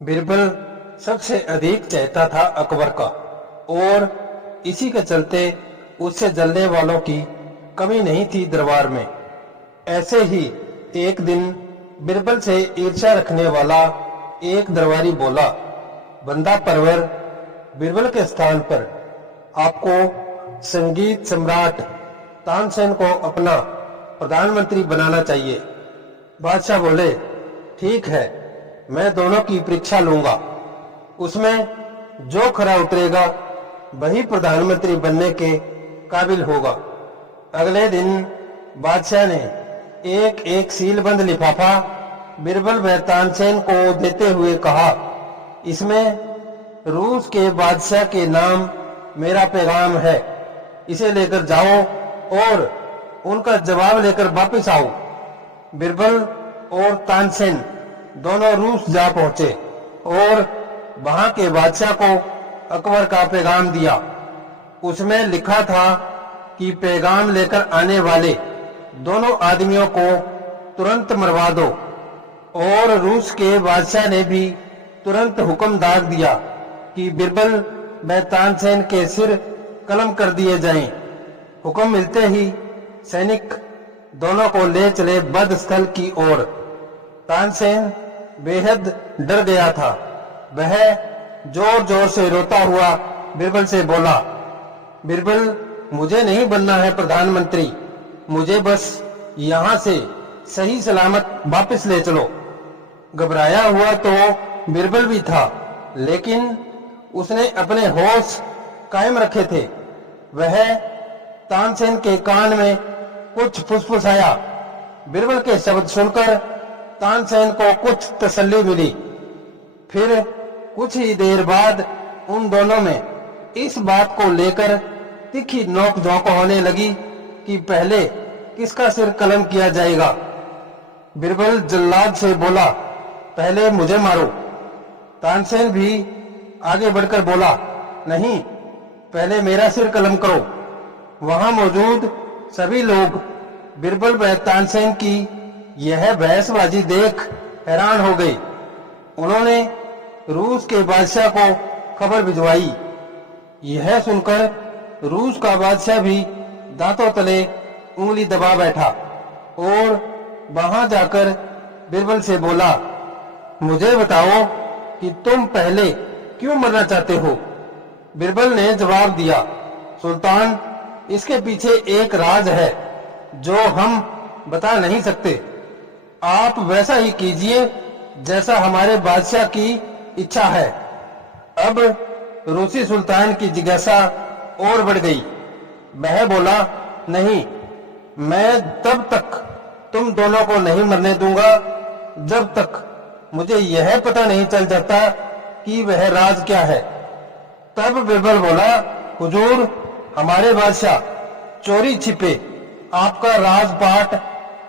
बिरबल सबसे अधिक चाहता था अकबर का, और इसी के चलते उससे जलने वालों की कमी नहीं थी दरबार में। ऐसे ही एक दिन बिरबल से ईर्ष्या रखने वाला एक दरबारी बोला, बंदा परवर, बिरबल के स्थान पर आपको संगीत सम्राट तानसेन को अपना प्रधानमंत्री बनाना चाहिए। बादशाह बोले, ठीक है, मैं दोनों की परीक्षा लूंगा, उसमें जो खरा उतरेगा वही प्रधानमंत्री बनने के काबिल होगा। अगले दिन बादशाह ने एक एक सीलबंद लिफाफा बिरबल व तानसेन को देते हुए कहा, इसमें रूस के बादशाह के नाम मेरा पैगाम है, इसे लेकर जाओ और उनका जवाब लेकर वापस आओ। बिरबल और तानसेन दोनों रूस जा पहुंचे और वहां के बादशाह को अकबर का पैगाम दिया। उसमें लिखा था कि पैगाम लेकर आने वाले दोनों आदमियों को तुरंत मरवा दो। और रूस के बादशाह ने भी तुरंत हुक्म दाग दिया कि बिरबल व तानसेन के सिर कलम कर दिए जाएं। हुक्म मिलते ही सैनिक दोनों को ले चले बद स्थल की ओर। तानसेन बेहद डर गया था। वह जोर जोर से रोता हुआ बिरबल से बोला, बिरबल, मुझे नहीं बनना है प्रधानमंत्री, मुझे बस यहाँ से सही सलामत वापस ले चलो। घबराया हुआ तो बिरबल भी था, लेकिन उसने अपने होश कायम रखे थे। वह तानसेन के कान में कुछ फुसफुसाया। बिरबल के शब्द सुनकर तानसेन को कुछ तसल्ली मिली। फिर कुछ ही देर बाद उन दोनों में इस बात को लेकर तीखी नोक-झोंक होने लगी कि पहले किसका सिर कलम किया जाएगा। बिरबल जल्लाद से बोला, पहले मुझे मारो। तानसेन भी आगे बढ़कर बोला, नहीं, पहले मेरा सिर कलम करो। वहां मौजूद सभी लोग बिरबल व तानसेन की यह बहसबाजी देख हैरान हो गए। उन्होंने रूस के बादशाह को खबर भिजवाई। यह सुनकर रूस का बादशाह भी दांतों तले उंगली दबा बैठा और वहां जाकर बिरबल से बोला, मुझे बताओ कि तुम पहले क्यों मरना चाहते हो। बिरबल ने जवाब दिया, सुल्तान, इसके पीछे एक राज है जो हम बता नहीं सकते। आप वैसा ही कीजिए जैसा हमारे बादशाह की इच्छा है। अब रूसी सुल्तान की जिज्ञासा और बढ़ गई। वह बोला, नहीं, मैं तब तक तुम दोनों को नहीं मरने दूंगा जब तक मुझे यह पता नहीं चल जाता कि वह राज क्या है। तब बिरबल बोला, हुजूर, हमारे बादशाह चोरी छिपे आपका राजपाट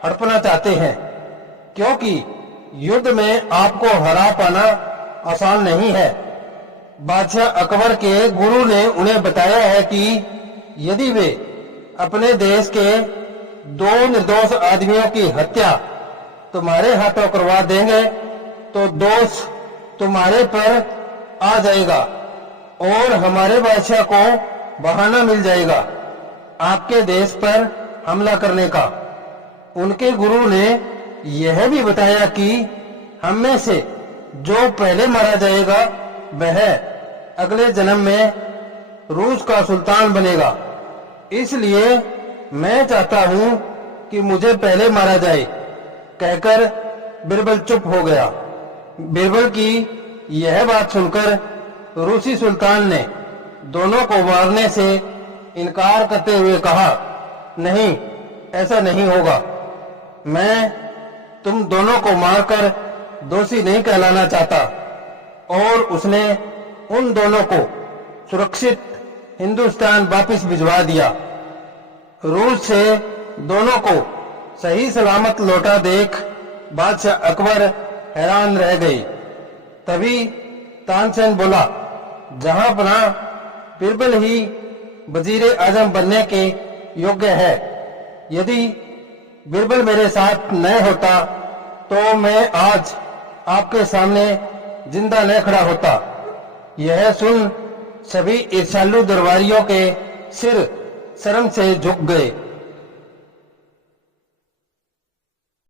हड़पना चाहते हैं, क्योंकि युद्ध में आपको हरा पाना आसान नहीं है। बादशाह अकबर के गुरु ने उन्हें बताया है कि यदि वे अपने देश के दो निर्दोष आदमियों की हत्या तुम्हारे हाथों करवा देंगे तो दोष तुम्हारे पर आ जाएगा और हमारे बादशाह को बहाना मिल जाएगा आपके देश पर हमला करने का। उनके गुरु ने यह भी बताया कि हम में से जो पहले मारा जाएगा वह अगले जन्म में रूस का सुल्तान बनेगा। इसलिए मैं चाहता हूं कि मुझे पहले मारा जाए। कहकर बिरबल चुप हो गया। बिरबल की यह बात सुनकर रूसी सुल्तान ने दोनों को मारने से इनकार करते हुए कहा, नहीं, ऐसा नहीं होगा। मैं तुम दोनों को मारकर दोषी नहीं कहलाना चाहता। और उसने उन दोनों को सुरक्षित हिंदुस्तान वापस भिजवा दिया। रूस से दोनों को सही सलामत लौटा देख बादशाह अकबर हैरान रह गए। तभी तानसेन बोला, जहां पना बिरबल ही वजीर आजम बनने के योग्य है। यदि बिरबल मेरे साथ न होता तो मैं आज आपके सामने जिंदा न खड़ा होता। यह सुन सभी ईर्ष्यालु दरबारियों के सिर शर्म से झुक गए।